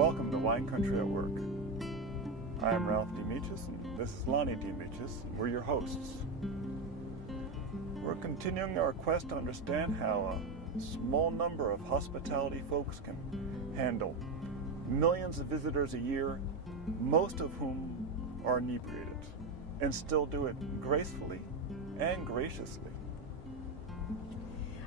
Welcome to Wine Country at Work. I am Ralph Dimichis, and this is Lonnie Dimichis. We're your hosts. We're continuing our quest to understand how a small number of hospitality folks can handle millions of visitors a year, most of whom are inebriated, and still do it gracefully and graciously.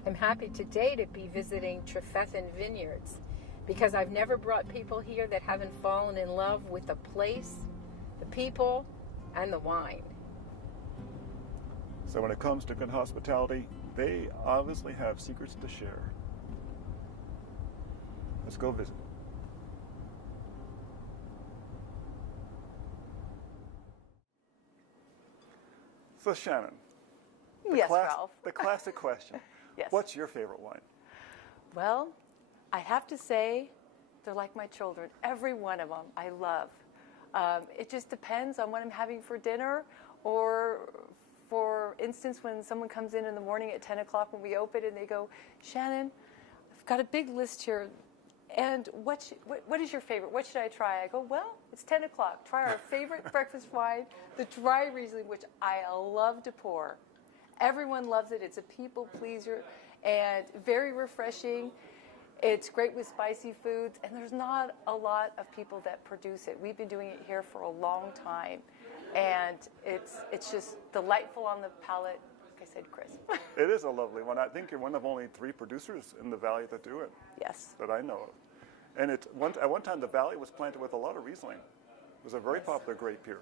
I'm happy today to be visiting Trefethen Vineyards because I've never brought people here that haven't fallen in love with the place, the people, and the wine. So when it comes to good hospitality, they obviously have secrets to share. Let's go visit. So Shannon. Yes, Ralph. The classic question. Yes. What's your favorite wine? Well, I have to say, they're like my children. Every one of them I love. It just depends on what I'm having for dinner, or for instance, when someone comes in the morning at 10 o'clock when we open and they go, Shannon, I've got a big list here, and what is your favorite? What should I try? I go, well, it's 10 o'clock. Try our favorite breakfast wine, the dry Riesling, which I love to pour. Everyone loves it. It's a people pleaser and very refreshing. It's great with spicy foods, and there's not a lot of people that produce it. We've been doing it here for a long time, and it's just delightful on the palate. Like I said, Chris. It is a lovely one. I think you're one of only 3 producers in the valley that do it. Yes. That I know of. And at one time, the valley was planted with a lot of Riesling. It was a very popular grape here.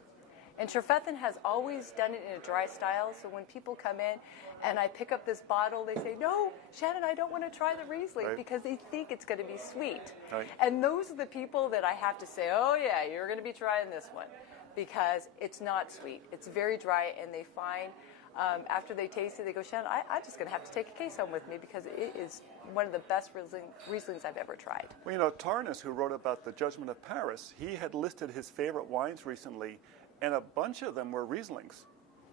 And Trefethen has always done it in a dry style, so when people come in and I pick up this bottle, they say, no, Shannon, I don't want to try the Riesling, right, because they think it's going to be sweet. Right. And those are the people that I have to say, oh yeah, you're going to be trying this one, because it's not sweet. It's very dry, and they find after they taste it, they go, Shannon, I'm just going to have to take a case home with me, because it is one of the best Rieslings I've ever tried. Well, you know, Tarnas, who wrote about the Judgment of Paris, he had listed his favorite wines recently, and a bunch of them were Rieslings.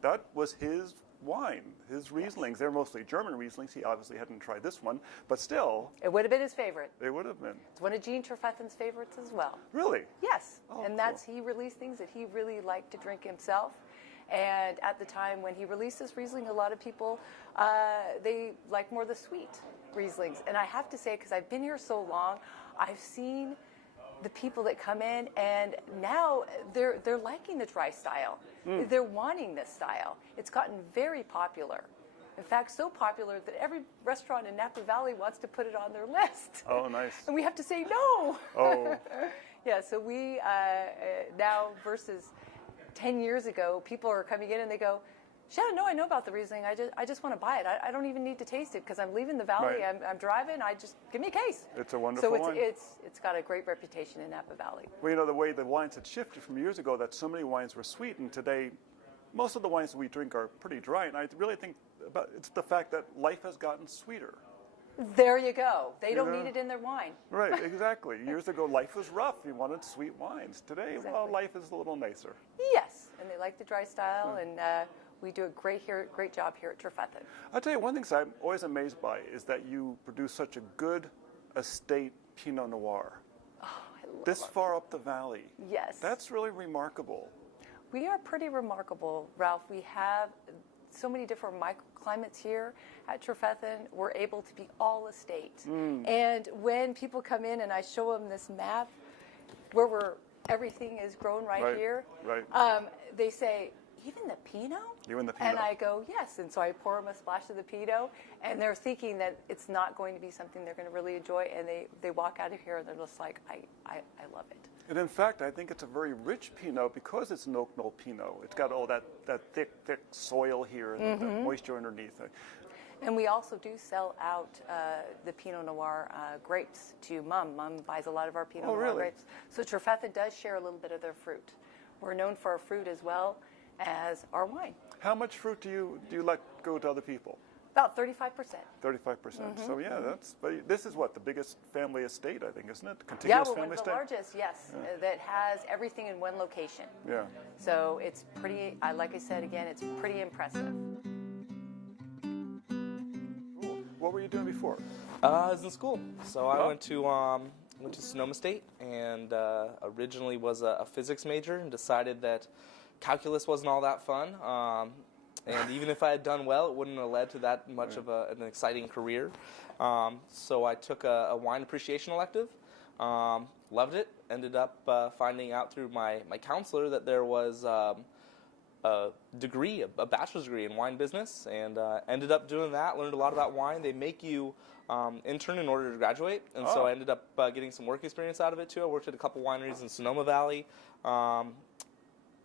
That was his wine, his Rieslings. Yes. They're mostly German Rieslings. He obviously hadn't tried this one, but still. It would have been his favorite. It would have been. It's one of Jean Trefethen's favorites as well. Really? Yes. Oh, and that's, he released things that he really liked to drink himself. And at the time when he released this Riesling, a lot of people, they like more the sweet Rieslings. And I have to say, because I've been here so long, I've seen the people that come in, and now they're liking the dry style. They're wanting this style. It's gotten very popular. In fact, so popular that every restaurant in Napa Valley wants to put it on their list. Oh, nice. And we have to say no. Oh. Yeah, so we now versus 10 years ago, people are coming in and they go, Shannon, no, I know about the Riesling. I just want to buy it. I don't even need to taste it, because I'm leaving the valley. Right. I'm driving. Give me a case. It's a wonderful wine. So it's got a great reputation in Napa Valley. Well, you know, the way the wines had shifted from years ago, that so many wines were sweet, and today most of the wines that we drink are pretty dry. And I really think it's the fact that life has gotten sweeter. There you go. They don't need it in their wine. Right, exactly. Years ago, life was rough. You wanted sweet wines. Today, Exactly. Well, life is a little nicer. Yes, and they like the dry style, and we do a great job here at Trefethen. I'll tell you one thing I'm always amazed by is that you produce such a good estate Pinot Noir. Oh, I love this it. far up the valley. Yes. That's really remarkable. We are pretty remarkable, Ralph. We have so many different microclimates here at Trefethen. We're able to be all estate. And when people come in and I show them this map where everything is grown right here, they say, even the Pinot? Even the Pinot. And I go, yes. And so I pour them a splash of the Pinot, and they're thinking that it's not going to be something they're going to really enjoy, and they walk out of here and they're just like, I love it. And in fact, I think it's a very rich Pinot because it's an oak knoll Pinot. It's got all that thick soil here and the moisture underneath. And we also do sell out the Pinot Noir grapes to Mum. Mum buys a lot of our Pinot Noir grapes. So Trefethen does share a little bit of their fruit. We're known for our fruit as well as our wine. How much fruit do you let go to other people? About 35%. 35%. So yeah, but this is what, the biggest family estate, I think, isn't it? Contiguous we're family one of the estate? largest, yes, that has everything in one location. Yeah. So it's pretty, like I said again, it's pretty impressive. Cool. What were you doing before? I was in school. So I went to went to Sonoma State, and originally was a physics major, and decided that calculus wasn't all that fun. And even if I had done well, it wouldn't have led to that much of an exciting career. So I took a wine appreciation elective. Loved it. Ended up finding out through my counselor that there was a degree, a bachelor's degree in wine business, and ended up doing that. Learned a lot about wine. They make you intern in order to graduate, and so I ended up getting some work experience out of it too. I worked at a couple wineries in Sonoma Valley.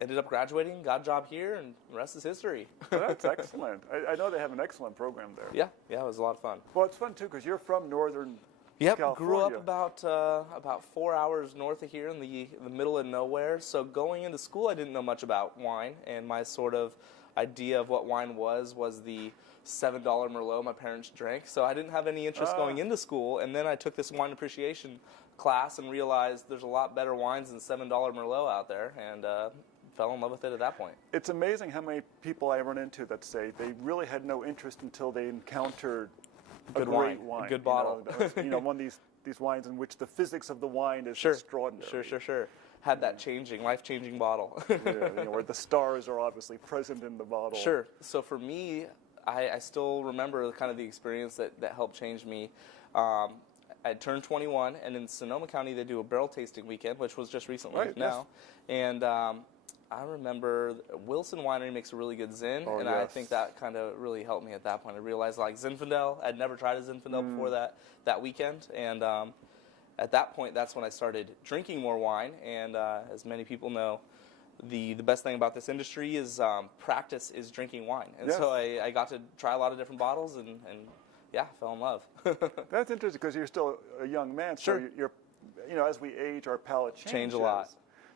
Ended up graduating, got a job here, and the rest is history. Well, that's excellent. I know they have an excellent program there. Yeah, it was a lot of fun. Well, it's fun too because you're from northern California. Grew up about 4 hours north of here in the middle of nowhere. So going into school, I didn't know much about wine, and my sort of idea of what wine was the $7 Merlot my parents drank. So I didn't have any interest going into school, and then I took this wine appreciation class and realized there's a lot better wines than $7 Merlot out there, and fell in love with it at that point. It's amazing how many people I run into that say they really had no interest until they encountered a great wine. A good bottle. One of these wines in which the physics of the wine is extraordinary. Sure. Had that life-changing bottle. Where the stars are obviously present in the bottle. Sure. So for me, I still remember kind of the experience that helped change me. I turned 21, and in Sonoma County they do a barrel tasting weekend, which was just recently now. Yes. And I remember Wilson Winery makes a really good Zin, and I think that kind of really helped me at that point. I realized I like Zinfandel. I'd never tried a Zinfandel before that weekend, and at that point, that's when I started drinking more wine. And as many people know, the best thing about this industry is practice is drinking wine. And so I got to try a lot of different bottles, and fell in love. That's interesting because you're still a young man. So you're as we age, our palate changes. Change a lot.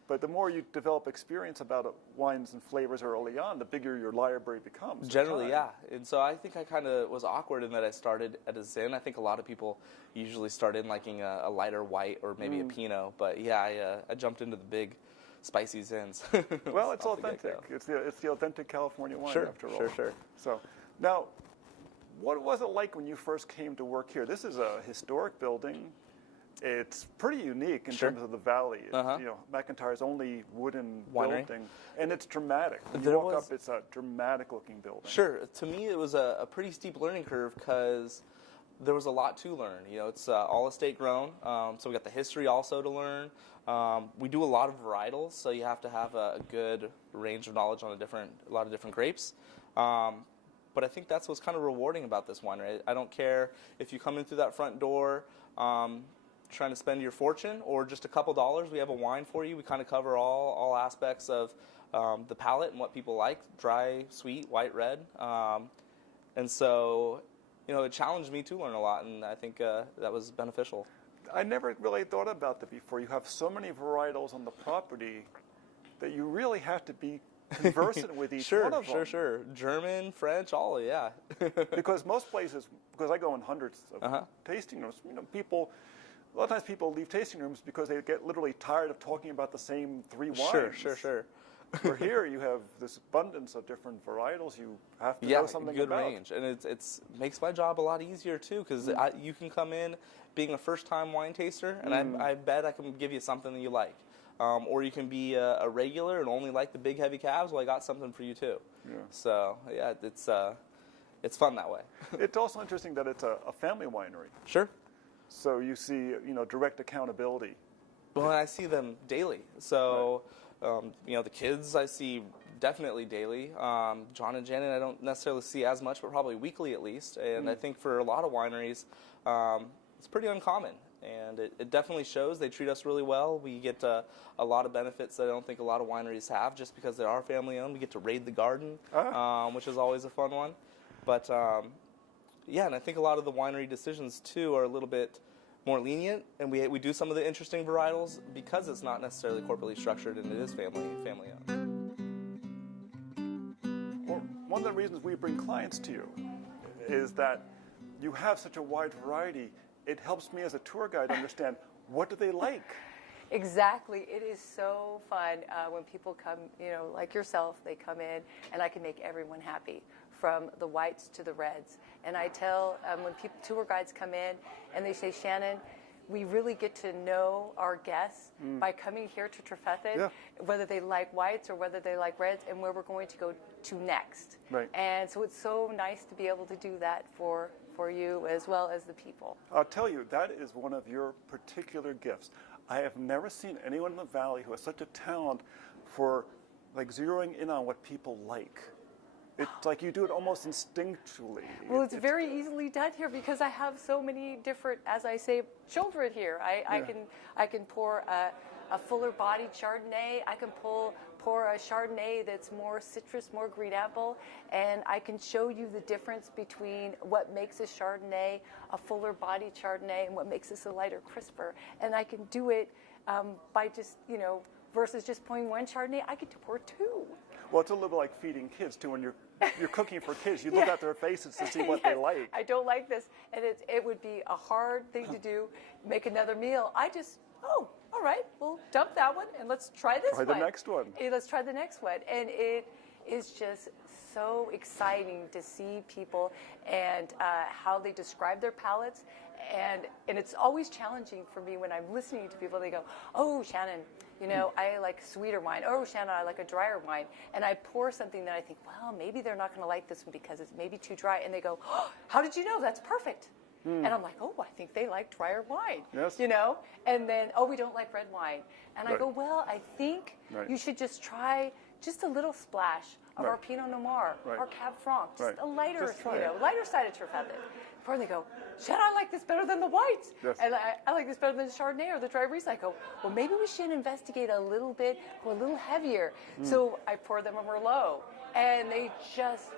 But the more you develop experience about wines and flavors early on, the bigger your library becomes. Generally, yeah. And so I think I kind of was awkward in that I started at a Zin. I think a lot of people usually start in liking a lighter white or maybe a Pinot. But I jumped into the big spicy Zins. Well, it's authentic. It's the authentic California wine after all. Sure. So now, what was it like when you first came to work here? This is a historic building. It's pretty unique in terms of the valley. McIntyre's only wooden building, and it's dramatic. When you walk up, it's a dramatic-looking building. Sure. To me, it was a pretty steep learning curve because there was a lot to learn. It's all estate grown, so we got the history also to learn. We do a lot of varietals, so you have to have a good range of knowledge on a lot of different grapes. But I think that's what's kind of rewarding about this winery. I don't care if you come in through that front door trying to spend your fortune or just a couple dollars. We have a wine for you. We kind of cover all aspects of the palate and what people like: dry, sweet, white, red. And so, it challenged me to learn a lot, and I think that was beneficial. I never really thought about that before. You have so many varietals on the property that you really have to be conversant with each one of them. Sure. German, French, all, yeah. Because most places, because I go in hundreds of tasting rooms, a lot of times people leave tasting rooms because they get literally tired of talking about the same three wines. Sure. For here, you have this abundance of different varietals you have to know something good about. Range, and it's makes my job a lot easier too because you can come in being a first-time wine taster, and I bet I can give you something that you like. Or you can be a regular and only like the big heavy cabs. Well, I got something for you too. Yeah. So it's fun that way. It's also interesting that it's a family winery. Sure. So you see, direct accountability. Well, I see them daily. So, the kids I see definitely daily. John and Janet I don't necessarily see as much, but probably weekly at least. And I think for a lot of wineries, it's pretty uncommon. And it definitely shows. They treat us really well. We get a lot of benefits that I don't think a lot of wineries have just because they are family-owned. We get to raid the garden, which is always a fun one. But, and I think a lot of the winery decisions, too, are a little bit more lenient. And we do some of the interesting varietals because it's not necessarily corporately structured and it is family-owned. Well, one of the reasons we bring clients to you is that you have such a wide variety. It helps me as a tour guide understand what do they like. Exactly. It is so fun when people come, like yourself, they come in and I can make everyone happy, from the whites to the reds. And I tell when tour guides come in and they say, Shannon, we really get to know our guests by coming here to Trefethen, whether they like whites or whether they like reds, and where we're going to go to next. Right. And so it's so nice to be able to do that for you as well as the people. I'll tell you, that is one of your particular gifts. I have never seen anyone in the Valley who has such a talent for like zeroing in on what people like. It's like you do it almost instinctually. Well, it's very easily done here because I have so many different, as I say, children here. I can pour a fuller bodied Chardonnay. I can pour a Chardonnay that's more citrus, more green apple, and I can show you the difference between what makes a Chardonnay a fuller bodied Chardonnay and what makes this a lighter, crisper. And I can do it by just, versus just pouring one Chardonnay, I get to pour two. Well, it's a little bit like feeding kids too. When you're cooking for kids, you look at their faces to see what they like. I don't like this, and it would be a hard thing to do. Make another meal. I just all right, we'll dump that one and let's try this one. Try the next one. Let's try the next one, and it is just so exciting to see people and how they describe their palates, and it's always challenging for me when I'm listening to people. They go, "Oh, Shannon, I like sweeter wine. Oh, Shannon, I like a drier wine." And I pour something that I think, well, maybe they're not going to like this one because it's maybe too dry. And they go, "Oh, how did you know? That's perfect." And I'm like, "Oh, I think they like drier wine." Yes. And then, "Oh, we don't like red wine." And I go, "Well, I think you should just try just a little splash of our Pinot Noir, our Cab Franc, just a lighter, lighter side of Trefethen." And they go, "Shannon, I like this better than the whites." Yes. And I like this better than the Chardonnay or the dry Riesling. I go, "Well, maybe we should investigate a little bit, go a little heavier." So I pour them a Merlot, and they just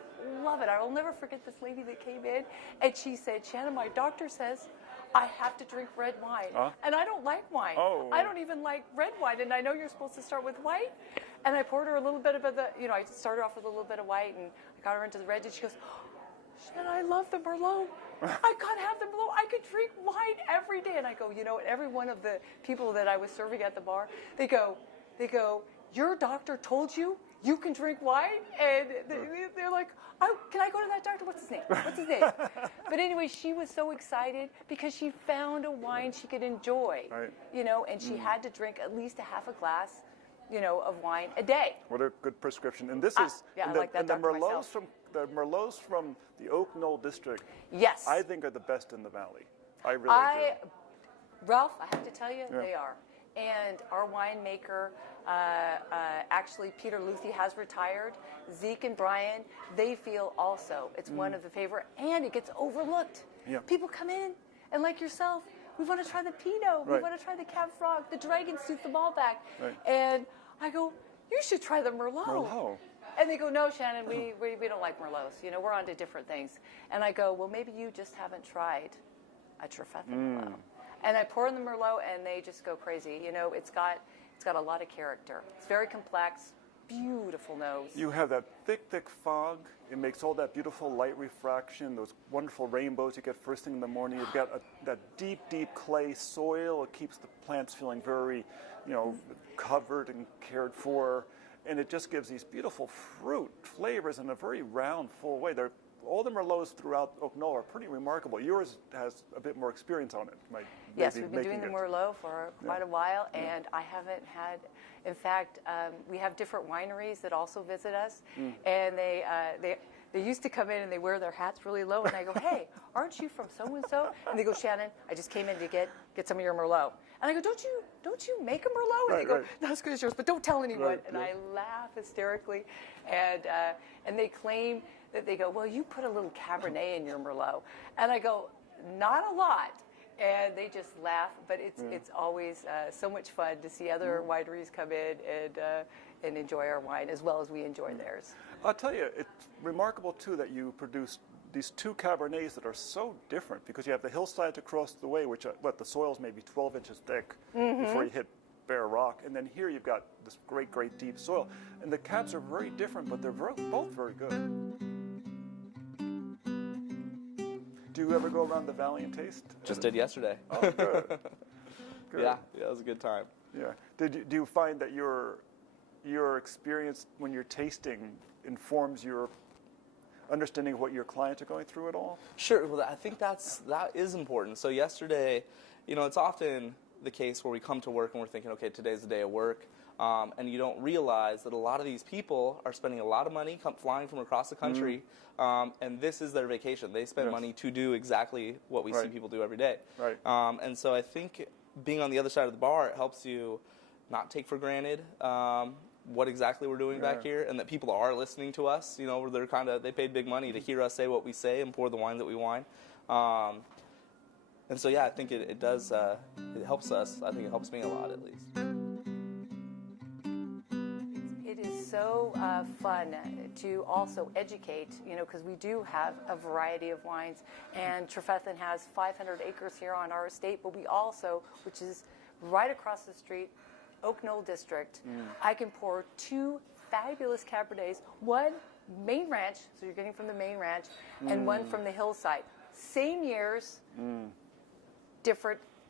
love it. I will never forget this lady that came in, and she said, "Shannon, my doctor says I have to drink red wine, and I don't like wine. I don't even like red wine, and I know you're supposed to start with white." And I poured her a little bit of I started off with a little bit of white, and I got her into the red, and she goes, "Shannon, I love the Merlot. I can't have the Merlot. I could drink wine every day." And I go, every one of the people that I was serving at the bar, they go, "Your doctor told you you can drink wine?" And they're like, "Oh, can I go to that doctor? What's his name? What's his name?" But anyway, she was so excited because she found a wine she could enjoy, and she had to drink at least a half a glass, of wine a day. What a good prescription. And this is I like that doctor myself. The Merlots from the Oak Knoll district. Yes. I think are the best in the Valley. I really do. Ralph, I have to tell you, they are. And our winemaker, actually, Peter Luthi has retired. Zeke and Brian, they feel also it's one of the favorite, and it gets overlooked. Yeah. People come in, and like yourself, we want to try the Pinot, we want to try the Cab Franc, the Dragonstooth, the Malbec. Right. And I go, "You should try the Merlot." And they go, "No, Shannon, we don't like Merlots. We're on to different things." And I go, "Well, maybe you just haven't tried a Trefethen Merlot." And I pour in the Merlot, and they just go crazy. It's got a lot of character. It's very complex, beautiful nose. You have that thick fog. It makes all that beautiful light refraction, those wonderful rainbows you get first thing in the morning. You've got that deep clay soil. It keeps the plants feeling very, covered and cared for. And it just gives these beautiful fruit flavors in a very round, full way. All the Merlots throughout Oak Knoll are pretty remarkable. Yours has a bit more experience on it. Yes, we've been doing the Merlot for quite a while, and I haven't had. In fact, we have different wineries that also visit us, and they used to come in and they wear their hats really low, and I go, "Hey, aren't you from so and so?" And they go, "Shannon, I just came in to get some of your Merlot." And I go, "Don't you make a Merlot?" And they go, "Not as good as yours, but don't tell anyone." And I laugh hysterically, and they claim that they go, "Well, you put a little Cabernet in your Merlot," and I go, "Not a lot." And they just laugh, but it's always so much fun to see other wineries come in and enjoy our wine as well as we enjoy theirs. I'll tell you, it's remarkable too that you produce these two Cabernets that are so different, because you have the hillsides across the way, which the soil's maybe 12 inches thick before you hit bare rock, and then here you've got this great deep soil, and the Cabs are very different, but they're both very good. Do you ever go around the valley and taste? Just did yesterday. Oh, good. Good. Yeah, it was a good time. Yeah. Do you find that your experience when you're tasting informs your understanding of what your clients are going through at all? Sure. Well, I think that is important. So yesterday, it's often the case where we come to work and we're thinking, okay, today's the day of work, and you don't realize that a lot of these people are spending a lot of money flying from across the country, and this is their vacation. They spend money to do exactly what we see people do every day. Right. And so I think being on the other side of the bar, it helps you not take for granted what exactly we're doing back here, and that people are listening to us. They paid big money to hear us say what we say and pour the wine that we wine. And so, I think it does, it helps us. I think it helps me a lot, at least. It is so fun to also educate, because we do have a variety of wines, and Trefethen has 500 acres here on our estate, but we also, which is right across the street, Oak Knoll District, I can pour 2 fabulous Cabernets, one main ranch, so you're getting from the main ranch, and one from the hillside. Same years,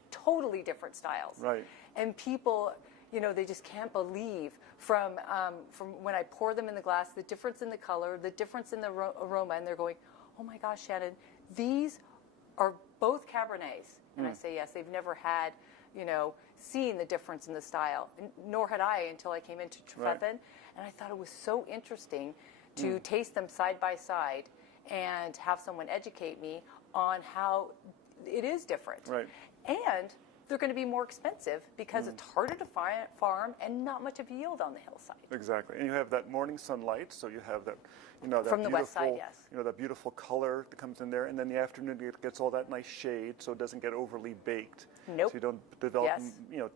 totally different styles. Right. And people, they just can't believe from when I pour them in the glass, the difference in the color, the difference in the aroma, and they're going, oh my gosh, Shannon, these are both Cabernets. And I say, yes, they've never had, seen the difference in the style, nor had I until I came into Trefethen. Right. And I thought it was so interesting to taste them side by side and have someone educate me on how it is different. Right. And they're going to be more expensive because it's harder to farm and not much of yield on the hillside. Exactly. And you have that morning sunlight, so you have that, that From the beautiful, west side, yes. That beautiful color that comes in there, and then the afternoon it gets all that nice shade, so it doesn't get overly baked. Nope. So you don't develop, Yes.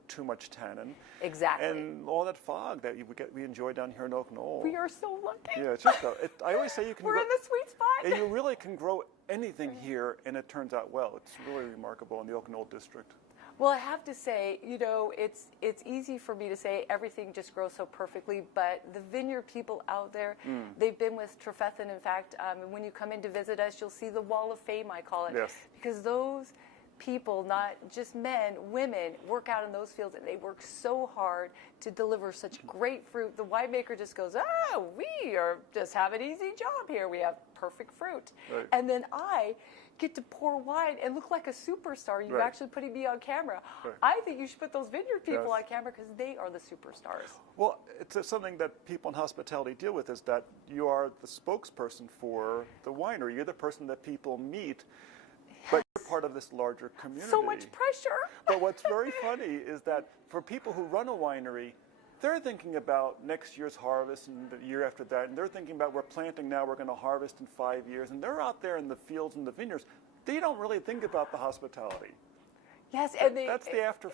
too much tannin. Exactly. And all that fog that we enjoy down here in Oak Knoll. We are so lucky. Yeah, it's just I always say you can. We're in the sweet spot. And you really can grow anything here, and it turns out well. It's really remarkable in the Oak Knoll district. Well, I have to say, it's easy for me to say everything just grows so perfectly, but the vineyard people out there, they've been with Trefethen. In fact, when you come in to visit us, you'll see the Wall of Fame, I call it. Yes. Because those people, not just men, women, work out in those fields, and they work so hard to deliver such great fruit. The winemaker just goes, we are just have an easy job here. We have perfect fruit. Right. And then I get to pour wine and look like a superstar. You're Right. actually putting me on camera. Right. I think you should put those vineyard people Yes. on camera because they are the superstars. Well, it's something that people in hospitality deal with, is that you are the spokesperson for the winery. You're the person that people meet, but you're part of this larger community. So much pressure. But what's very funny is that for people who run a winery, they're thinking about next year's harvest and the year after that, and they're thinking about, we're planting now, we're going to harvest in 5 years, and they're out there in the fields and the vineyards. They don't really think about the hospitality. Yes, and That's the after.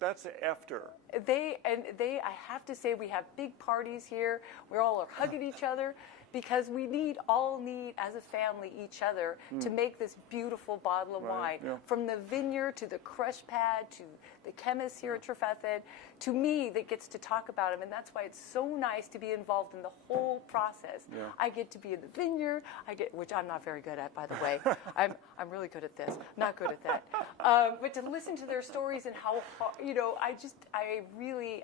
That's the after. I have to say, we have big parties here. We all are hugging each other because we all need as a family each other to make this beautiful bottle of Right, wine. yeah. From the vineyard to the crush pad to the chemists here at Trefethen, to me that gets to talk about them, and that's why it's so nice to be involved in the whole process. Yeah. I get to be in the vineyard, which I'm not very good at, by the way. I'm really good at this, not good at that. But to listen to their stories and how hard, I really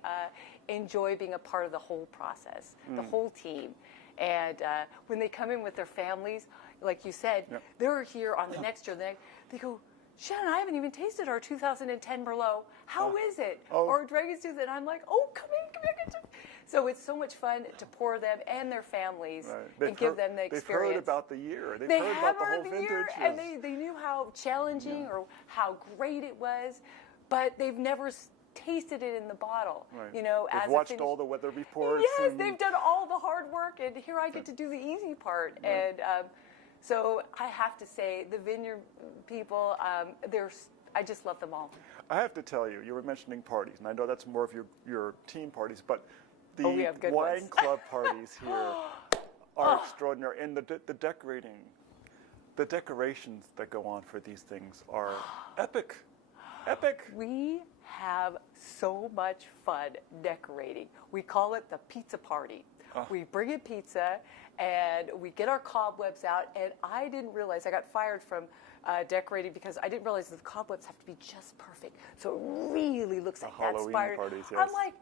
enjoy being a part of the whole process, the whole team. And when they come in with their families, like you said, they're here on the next year. They go, Shannon, I haven't even tasted our 2010 Merlot. How is it? Or Dragon's Tooth. And I'm like, come in. So it's so much fun to pour them and their families and give them the experience. They've heard about the year. They've They heard have about the whole heard the vintage. year, and they knew how challenging or how great it was, but they've never tasted it in the bottle. Right. As They've watched all the weather reports. Yes, they've done all the hard work, and here I get to do the easy part. Right. And so I have to say, the vineyard people, I just love them all. I have to tell you, you were mentioning parties, and I know that's more of your team parties, but the we have good wine ones. club parties here are extraordinary, and the decorating, the decorations that go on for these things are epic. Epic. We have so much fun decorating. We call it the pizza party. We bring in pizza and we get our cobwebs out, and I didn't realize, I got fired from decorating because I didn't realize the cobwebs have to be just perfect. So it really looks like that's Halloween inspired. parties, yes. I'm like,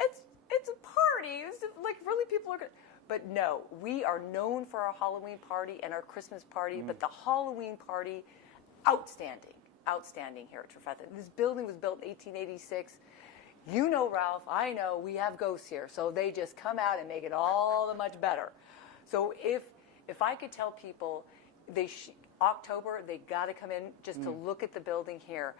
it's a party. It's like really people are good. But no, we are known for our Halloween party and our Christmas party, but the Halloween party, outstanding here at Trefethen. This building was built in 1886. You know, Ralph, I know, we have ghosts here, so they just come out and make it all the much better. So if I could tell people, October, they got to come in just to look at the building here.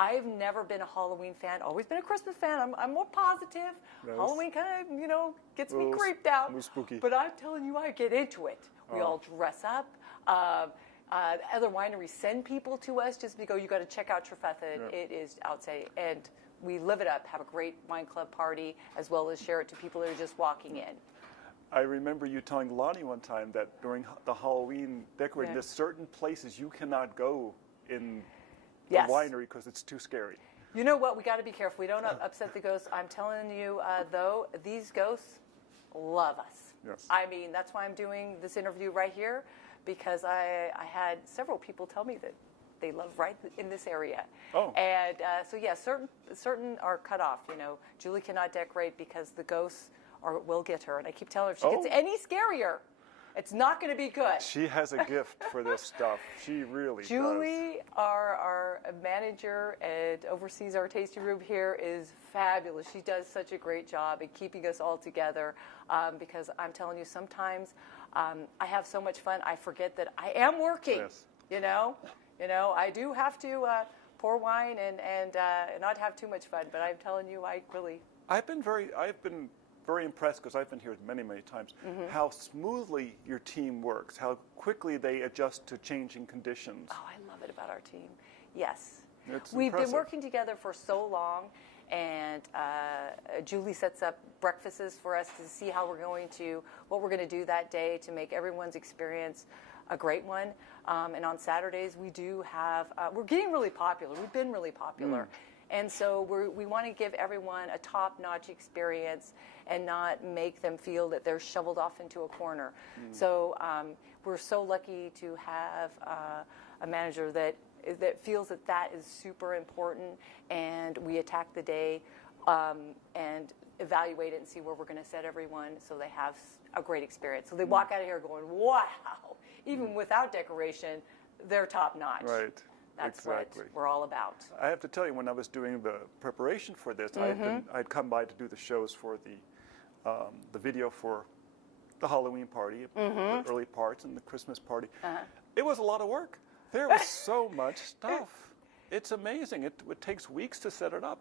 I've never been a Halloween fan, always been a Christmas fan. I'm more positive. Nice. Halloween kind of, gets me creeped out. Spooky. But I'm telling you, I get into it. We all dress up. Other wineries send people to us just to go, you got to check out Trefethen. Yeah. It is outstanding. And we live it up, have a great wine club party, as well as share it to people that are just walking in. I remember you telling Lonnie one time that during the Halloween decorating, there's certain places you cannot go in the winery because it's too scary. You know what? We got to be careful. We don't upset the ghosts. I'm telling you, though, these ghosts love us. Yes. I mean, that's why I'm doing this interview right here, because I had several people tell me that they live right in this area. Oh. And so, yeah, certain are cut off. Julie cannot decorate because the ghosts will get her. And I keep telling her if she gets any scarier, it's not going to be good. She has a gift for this stuff. She really does. Julie, our manager and oversees our tasting room here, is fabulous. She does such a great job in keeping us all together because I'm telling you, sometimes I have so much fun, I forget that I am working. Yes. I do have to pour wine and not have too much fun, but I'm telling you, I've been very impressed, because I've been here many times, how smoothly your team works, how quickly they adjust to changing conditions. Oh, I love it about our team. Yes. We've been working together for so long, and Julie sets up breakfasts for us to see what we're going to do that day to make everyone's experience a great one. And on Saturdays, we do have, we're getting really popular. We've been really popular. And so we want to give everyone a top-notch experience and not make them feel that they're shoveled off into a corner. So we're so lucky to have a manager that feels that is super important, and we attack the day and evaluate it and see where we're going to set everyone so they have a great experience. So they walk out of here going, wow, even without decoration, they're top-notch. Right. That's exactly what we're all about. I have to tell you, when I was doing the preparation for this, I'd come by to do the shows for the video for the Halloween party, the early parts, and the Christmas party. It was a lot of work. There was so much stuff. It's amazing. It takes weeks to set it up.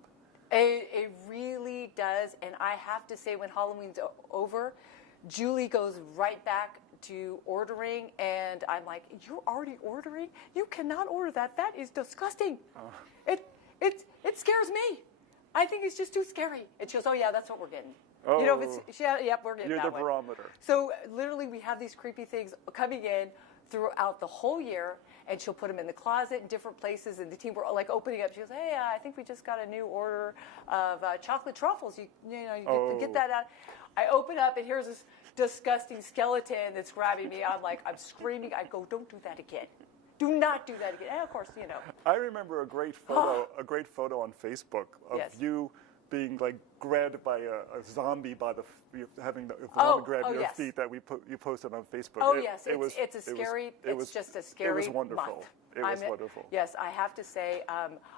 It really does. And I have to say, when Halloween's over, Julie goes right back to ordering, and I'm like, you're already ordering? You cannot order that. That is disgusting. It scares me. I think it's just too scary. And she goes, oh yeah, that's what we're getting. Oh. If it's, yep, we're getting that one. You're the barometer. So literally, we have these creepy things coming in throughout the whole year, and she'll put them in the closet in different places, and the team were like opening up. She goes, hey, I think we just got a new order of chocolate truffles. You get that out. I open up, and here's this disgusting skeleton that's grabbing me. I'm screaming. I go, don't do that again. Do not do that again. And of course, I remember a great photo on Facebook of you being grabbed by a zombie having the zombie grab your feet that you posted on Facebook. Oh yes, it's just a scary. It was wonderful. Month. It was wonderful. Yes, I have to say,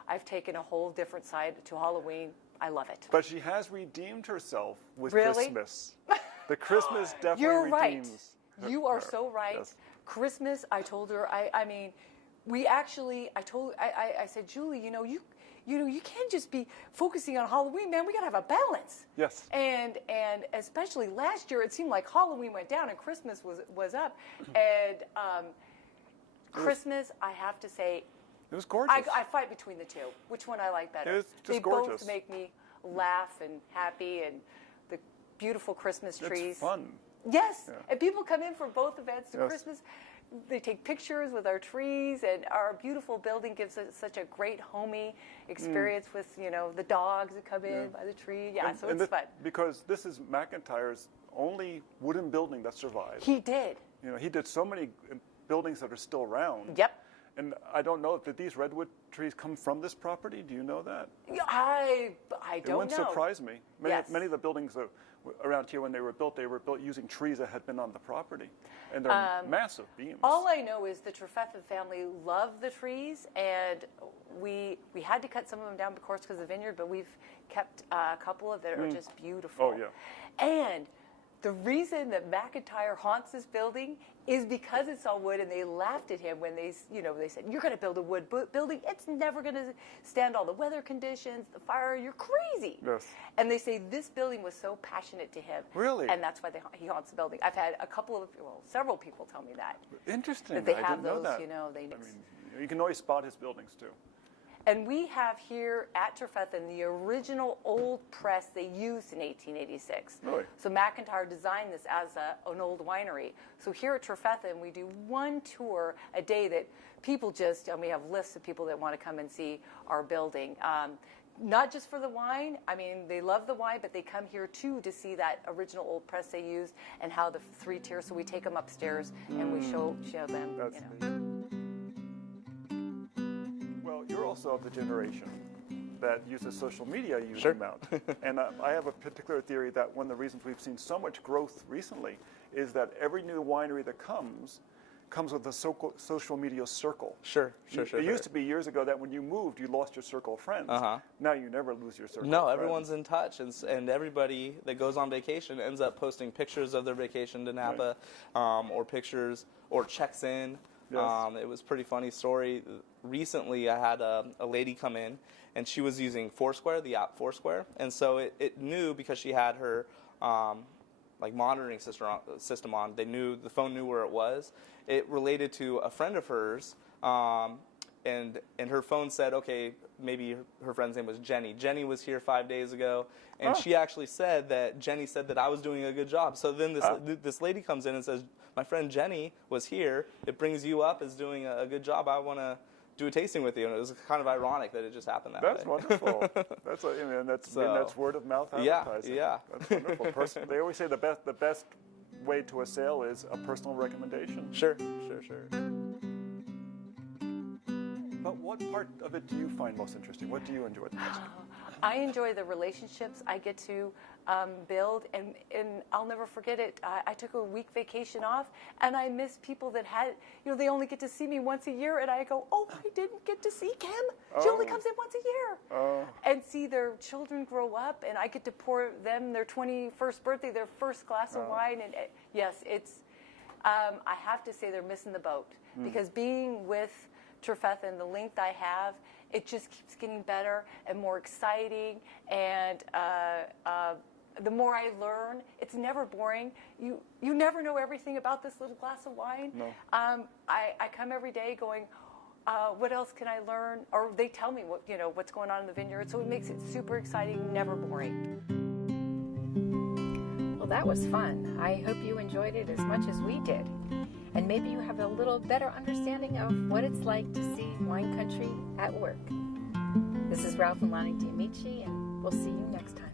I've taken a whole different side to Halloween. I love it. But she has redeemed herself with Christmas. The Christmas definitely redeems her. You are so right. Yes. Christmas, I told her, I said, Julie, you can't just be focusing on Halloween, man. We got to have a balance. Yes. And especially last year, it seemed like Halloween went down and Christmas was up. And Christmas, I have to say, it was gorgeous. I fight between the two. Which one I like better? It was just gorgeous. Both make me laugh and happy, and the beautiful Christmas trees. It's fun. Yes, yeah. And people come in for both events to Christmas. They take pictures with our trees, and our beautiful building gives us such a great homey experience with the dogs that come in by the tree. Yeah, so it's fun. Because this is McIntyre's only wooden building that survived. He did. He did so many buildings that are still around. Yep. And I don't know if these redwood trees come from this property. Do you know that? I don't know. It wouldn't surprise me. Many of the buildings around here when they were built using trees that had been on the property, and they're massive beams. All I know is the Trefethen family loved the trees, and we had to cut some of them down, of course, because of the vineyard, but we've kept a couple of that are just beautiful. Oh, yeah. And the reason that McIntyre haunts this building is because it's all wood, and they laughed at him when they said, "You're going to build a wood building. It's never going to stand all the weather conditions, the fire. You're crazy." Yes. And they say this building was so passionate to him. Really? And that's why he haunts the building. I've had several people tell me that. Interesting. That they I have didn't those, know that. they. I mean, you can always spot his buildings too. And we have here at Trefethen the original old press they used in 1886. Really? So McIntyre designed this as an old winery. So here at Trefethen, we do one tour a day that people and we have lists of people that want to come and see our building. Not just for the wine. I mean, they love the wine, but they come here too to see that original old press they used and how the 3 tiers. So we take them upstairs and we show them. That's neat. Well, you're also of the generation that uses social media a huge amount. And I have a particular theory that one of the reasons we've seen so much growth recently is that every new winery that comes with a social media circle. Sure. It used to be years ago that when you moved, you lost your circle of friends. Now you never lose your circle of No, friends. everyone's in touch, and everybody that goes on vacation ends up posting pictures of their vacation to Napa, or pictures, or checks in. Yes. It was a pretty funny story. Recently, I had a lady come in, and she was using Foursquare, the app Foursquare, and so it knew because she had her monitoring system on. The phone knew where it was. It related to a friend of hers, and her phone said, okay, maybe her friend's name was Jenny. Jenny was here 5 days ago, and she actually said that Jenny said that I was doing a good job. So then this lady comes in and says, my friend Jenny was here. It brings you up as doing a good job. I want to do a tasting with you. And it was kind of ironic that it just happened that way. That's wonderful. That's word of mouth advertising. Yeah. That's wonderful. They always say the best way to a sale is a personal recommendation. Sure. But what part of it do you find most interesting? What do you enjoy the most? I enjoy the relationships I get to build, and I'll never forget it. I took a week vacation off, and I miss people that had, they only get to see me once a year, and I go, oh, I didn't get to see Kim. She only comes in once a year. And see their children grow up, and I get to pour them their 21st birthday, their first glass of wine, and yes, it's, I have to say they're missing the boat, because being with Trefethen, the length I have, it just keeps getting better and more exciting, and the more I learn, it's never boring. You never know everything about this little glass of wine. No. I come every day going, what else can I learn? Or they tell me what's going on in the vineyard, so it makes it super exciting, never boring. Well, that was fun. I hope you enjoyed it as much as we did. And maybe you have a little better understanding of what it's like to see wine country at work. This is Ralph and Lonnie D'Amici, and we'll see you next time.